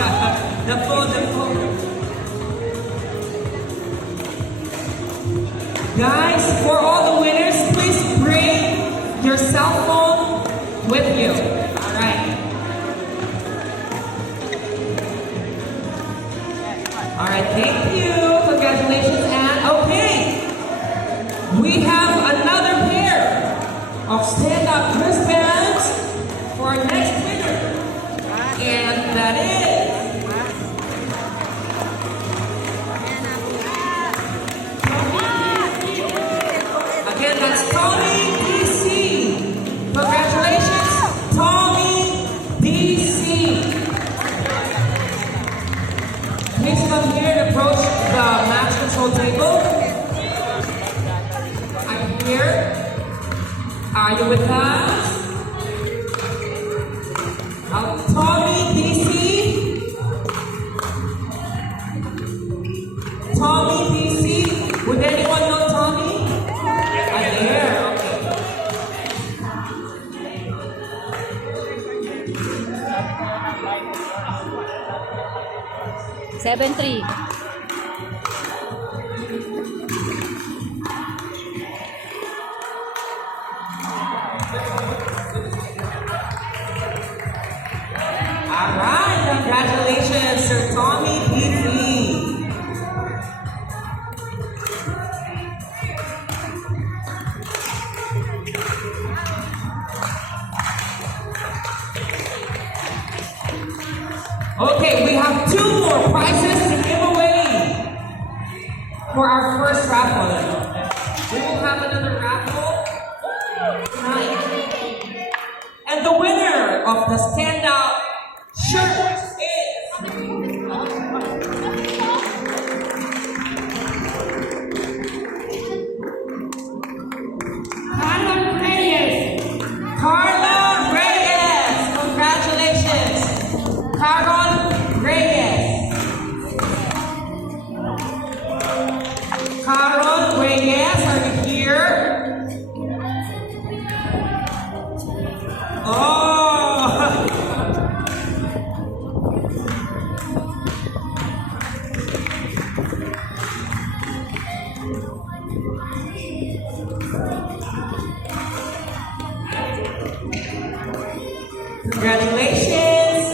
The phone. Guys, for all the winners, please bring your cell phone with you. All right. All right, thank you. Congratulations, and okay. We have another pair of stand-up wristbands for our next winner. And that is again, that's Tommy DC. Congratulations, Tommy DC. Please come here and approach the match control table. I'm here. Are you with us? Tommy DC. Tommy DC. Would anyone know Tommy? There. Okay. 7-3. All right. Congratulations, Sir Tommy DC. Okay, we have 2 more prizes to give away for our first raffle. We will have another raffle tonight. And the winner of the standout shirt is Carla Reyes. Congratulations, Carol Reyes. Carol Reyes, are you here? Oh! Congratulations!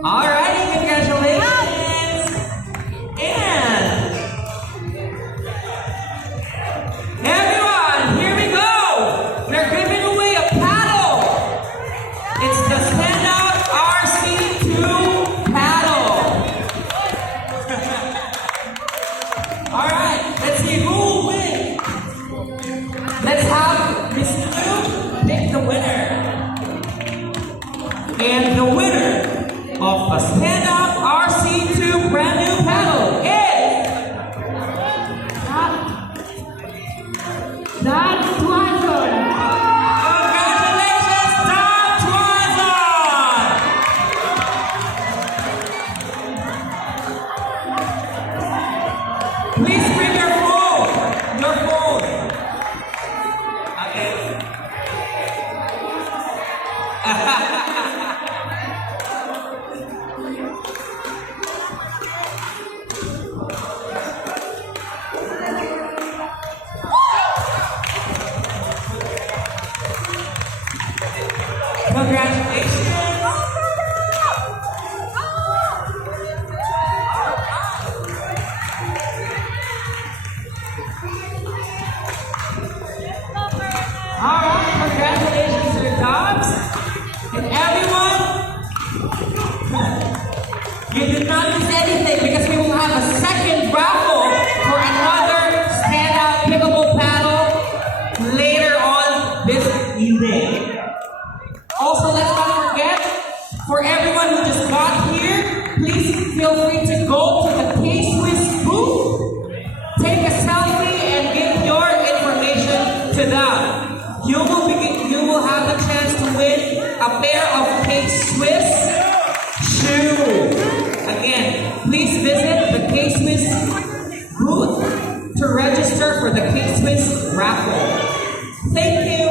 Alrighty, congratulations! And everyone, here we go! We're giving away a paddle! It's the Standout RC2 paddle! Alright, let's see who will win! Let's have Miss Lou pick the winner! And the winner of a stand-up RC2 brand new paddle is Dan Tuazon. Congratulations, Dan Tuazon! Please bring your phone. Your phone. Okay. Congratulations! Alright, congratulations, Sir Dobbs. And everyone, you did not miss anything because we will have a second raffle for another stand-up pickable paddle later on this evening. Also, let's not forget, for everyone who just got here, please feel free to go to the K-Swiss booth, take a selfie, and give your information to them. You will have a chance to win a pair of K-Swiss shoes. Again, please visit the K-Swiss booth for the K-Swiss raffle. Thank you.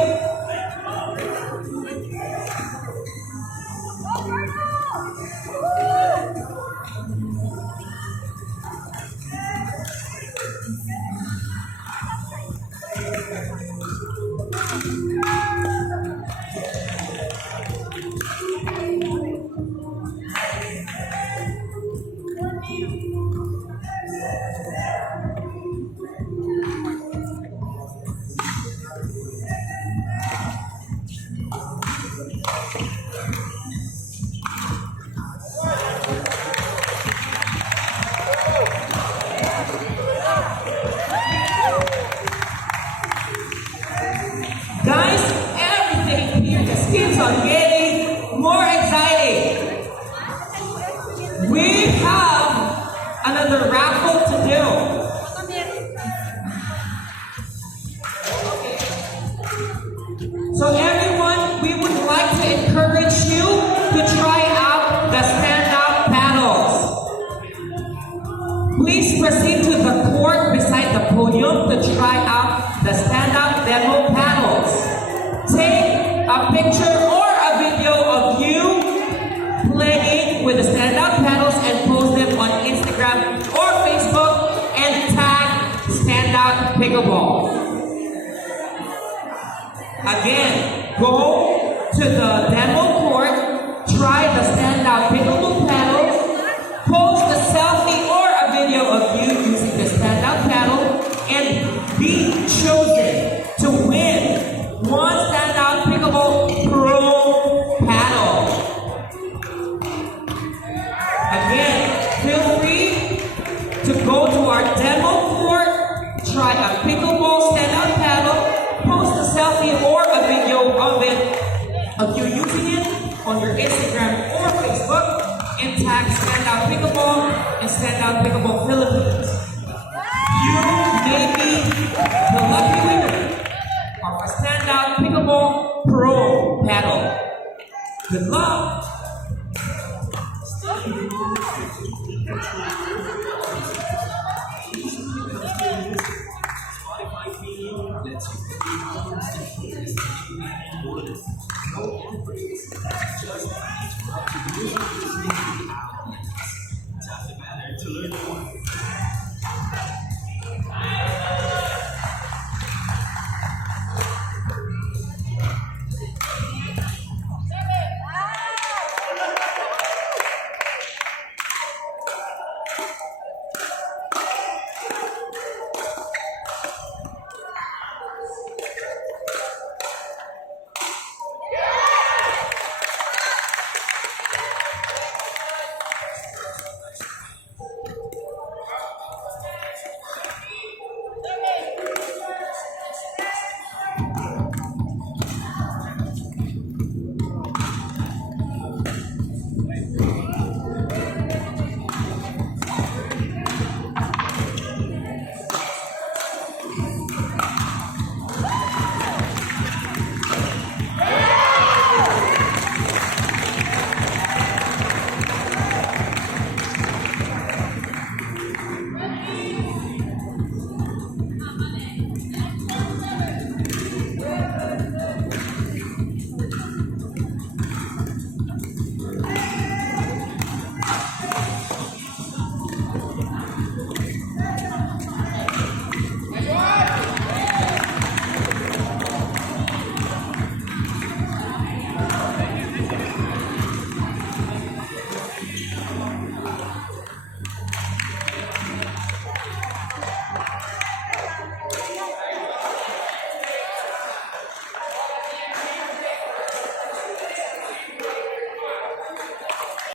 Guys, everything here just keeps on getting more exciting. We have another raffle to do. So everyone, we would like to encourage you to try out the stand-up paddles. Please proceed to the court beside the podium to try out the stand-up demo paddles. Take a picture or a video of you playing with the stand-up paddles and post them on Instagram or Facebook and tag Stand Up Pickleball. Again, go to the demo court, try the stand-up pickleball paddles, post a selfie or a video of you using the stand-up paddle, and be chosen to win one stand-up pickleball pro paddle. Again, feel free to go to our demo court, try a pickleball stand-up paddle, post a selfie or a video of it, of you using it on your Instagram or Facebook, and tag Stand Out Pickleball and Stand Out Pickleball Philippines.